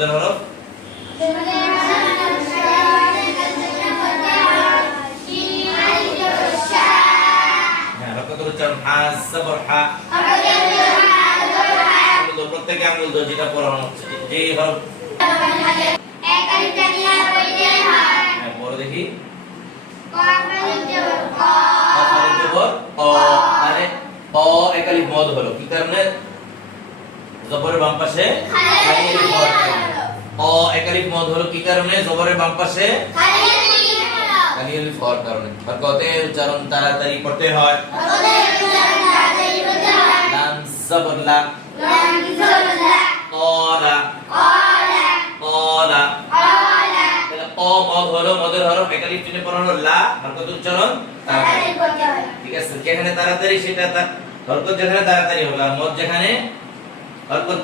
মদের হরফ হ্যাঁ লক্ষ্য করে উচ্চারণ হা জবর হা প্রত্যেকে আঙ্গুল ধরে যেটা পড়ানো হচ্ছে যে হরফ হ্যাঁ বড় দেখি আরে অ এক আলিফ মদ হলো কি কারণে জবরের বাম পাশে খালি আলিফ হওয়ার কারণে অ এক আলিফ মদ হলো কি কারণে জবরের বাম পাশে খালি আলিফ হওয়ার কারণে হরকতের উচ্চারণ তাড়াতাড়ি করতে হয় লাম জবর লা ক্বালা ক্বালা তাহলে অ মদ হলো মদের হরফ এক আলিফ টেনে পড়ানো লা হরকত উচ্চারণ তাড়াতাড়ি ঠিক আছে যেখানে তাড়াতাড়ি সেটা হরকত যেখানে তাড়াতাড়ি হবে আর মদ যেখানে হরকত